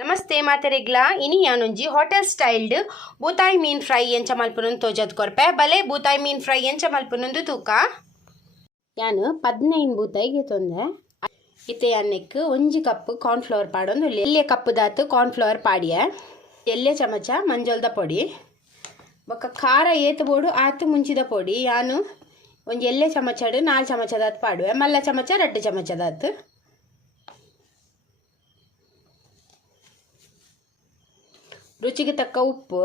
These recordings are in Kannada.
ನಮಸ್ತೆ ಮಾತೆರೆಗ್ಲ ಇನಿ ಯಾನೊಂಜಿ ಹೋಟೆಲ್ ಸ್ಟೈಲ್ಡ್ ಬೂತಾಯಿ ಮೀನ್ ಫ್ರೈ ಎಂಚ ಮಲ್ಪುನಂದು ತೋಜದ್ ಕೊರ್ಪೆ ಬಲೆ ಬೂತಾಯಿ ಮೀನ್ ಫ್ರೈ ಎಂಚ ಮಲ್ಪುನಂದು ತೂಕ ಯಾನು 15 ಬೂತಾಯಿಗೆ ತೊಂದೆ ಇತ್ತೆ ಅನ್ನೆಕ್ 1 ಕಪ್ ಕಾರ್ನ್ಫ್ಲವರ್ ಪಾಡೊಂದು ಎಲ್ಲೆ ಕಪ್ ದಾತು ಕಾರ್ನ್ಫ್ಲವರ್ ಪಾಡಿಯೆ ಎಲ್ಲೆ ಚಮಚ ಮಂಜೋಲ್ದ ಪೊಡಿ ಬೊಕ್ಕ ಖಾರ ಏತು ಬೋಡು ಆತು ಮುಂಚಿದ ಪೊಡಿ ಯಾನು ಒಂಜಿ ಎಲ್ಲೆ ಚಮಚಡ್ 4 ಚಮಚ ದಾತು ಪಾಡುವೆ ಮಲ್ಲ ಚಮಚ 2 ಚಮಚ ದಾತು ರುಚಿಗೆ ತಕ್ಕ ಉಪ್ಪು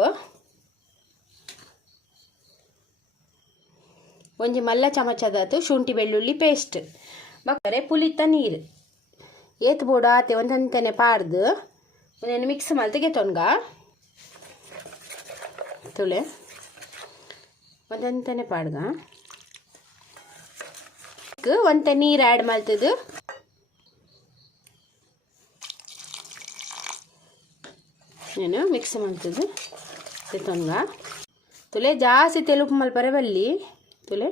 ಒಂಜಿ ಮಲ್ಲ ಚಮಚದಾತು ಶುಂಠಿ ಬೆಳ್ಳುಳ್ಳಿ ಪೇಸ್ಟ್ ಬಕ್ಕರೆ ಪುಲಿತ ನೀರು ಏತ್ ಬೋಡು ಆತೆ ಒಂದಂತೆನೆ ಪಾಡ್ದು ಒಂದೇನು ಮಿಕ್ಸ್ ಮಲ್ತಿಗೆ ತೊನ್ಗ ತುಳೆ ಒಂದಂತೆನೆ ಪಾಡ್ಗ ಒಂತೆ ನೀರು ಆ್ಯಡ್ ಮಲ್ತದು నేను మిక్స్ ಮಾಡ್ತದೆ ತೆತ್ತೊಂಗ ತುಲೆ ಜಾಸ್ತಿ ತೆಲುಪು ಮಲ್ಪರೆ ಬಲ್ಲಿ ತುಲೆ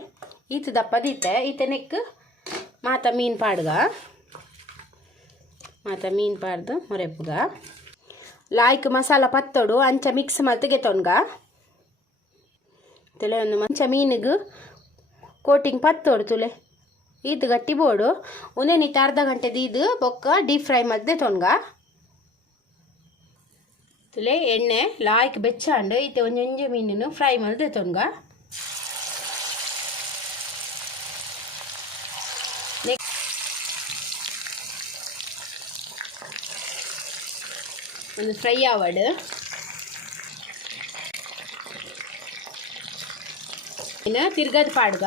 ಈತ ದಪ್ಪ ದೀತೆ ಈತನೆಕ್ ಮಾತ ಮೀನು ಪಾಡ್ಗ ಮಾತ ಮೀನು ಪಾಡ್ದು ಮೊರೆಪ್ಪುಗ ಲಾಯ್ಕ್ ಮಸಾಲ ಪತ್ತೋಡು ಅಂಚ ಮಿಕ್ಸ್ ಮಲ್ತಿಗೆ ತೊನ್ಗ ತುಲೆ ಒಂದು ಮಂಚ ಮೀನಿಗೆ ಕೋಟಿಂಗ್ ಪತ್ತೋಡು ತುಲೆ ಈತ ಗಟ್ಟಿ ಬೋಡು ಉನೇನಿತ್ತು ಅರ್ಧ ಗಂಟೆ ದೀದು ಬೊಕ್ಕ ಡೀಪ್ ಫ್ರೈ ಮಲ್ದೆ ತೊನ್ಗ ತುಲೆ ಎಣ್ಣೆ ಲಾಯ್ಕ್ ಬೆಚ್ಚಾಂಡು ಇತ್ತೆ ಒಂಜೊಂಜೆ ಮೀನನ್ನು ಫ್ರೈ ಮಲ್ದೆ ತೊನ್ಗ ಒಂದು ಫ್ರೈ ಆವಡ್ ಇನ್ನು ತಿರ್ಗದ ಪಾಡ್ಗ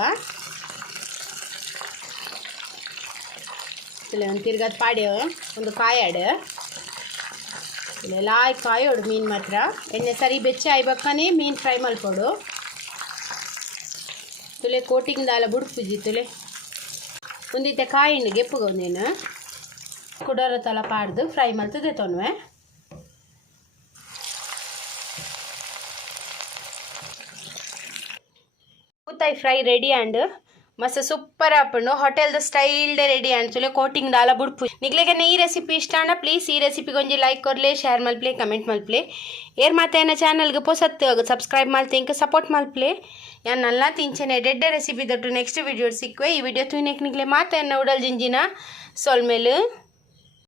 ತುಲೆ ಒಂದು ತಿರ್ಗದ ಪಾಡ್ಯ ಒಂದು ಕಾಯಾಡ್ ಲಾಯ್ ಕಾಯೋಡು ಮೀನು ಮಾತ್ರ ಎಣ್ಣೆ ಸರಿ ಬೆಚ್ಚ ಆಯ್ಬಕ್ಕನೆ ಮೀನು ಫ್ರೈ ಮಲ್ಪೋಡು ತುಲೆ ಕೋಟಿಂಗ್ ದಾಲ ಬುಡ್ಪುಜಿ ತುಲೆ ಒಂದಿತ್ತೆ ಕಾಯಿಂಡು ಗೆಪ್ಪುಗ ಒಂದೇನು ಕುಡೋರ ತಲ ಪಾಡ್ದು ಫ್ರೈ ಮಲ್ತದೆ ತೊನ್ವೆ ಬೂತಾಯಿ ಫ್ರೈ ರೆಡಿ ಆಂಡ್ ಮಸ್ತ್ ಸೂಪರ್ ಆಪುಂಡು ಹೋಟೆಲ್ದ ಸ್ಟೈಲ್ಡ್ ರೆಡಿ ಅನ್ಸುಲೆ ಕೋಟಿಂಗ್ ದಾಲ ಬುಡ್ಪು ನಿಗ್ಲೆಗೆ ಈ ರೆಸಿಪಿ ಇಷ್ಟ ಅಣ್ಣ ಪ್ಲೀಸ್ ಈ ರೆಸಿಪಿಗೆ ಒಂಜಿ ಲೈಕ್ ಕೊರ್ಲೆ ಶೇರ್ ಮಲ್ಪ್ಲೆ ಕಮೆಂಟ್ ಮಲ್ಪ್ಲೆ ಏರ್ ಮಾತೆ ಏನ ಚಾನಲ್ಗೆ ಪೊಸತ್ ಸಬ್ಸ್ಕ್ರೈಬ್ ಮಲ್ತೆ ಇಂಕ ಸಪೋರ್ಟ್ ಮಲ್ಪ್ಲೆ ಯಾನ್ ನಲ್ಲ ತಿಂಚನೆ ಡೆಡ್ಡೆ ರೆಸಿಪಿ ದೊಟ್ಟು ನೆಕ್ಸ್ಟ್ ವಿಡಿಯೋ ಸಿಕ್ವೆ ಈ ವಿಡಿಯೋ ತುಯ್ನೆಕ್ ನಿಗ್ಲೆ ಮಾತೆ ಎನ್ನ ಉಡಲ್ ಜಿಂಜಿನ ಸೊಲ್ಮೇಲು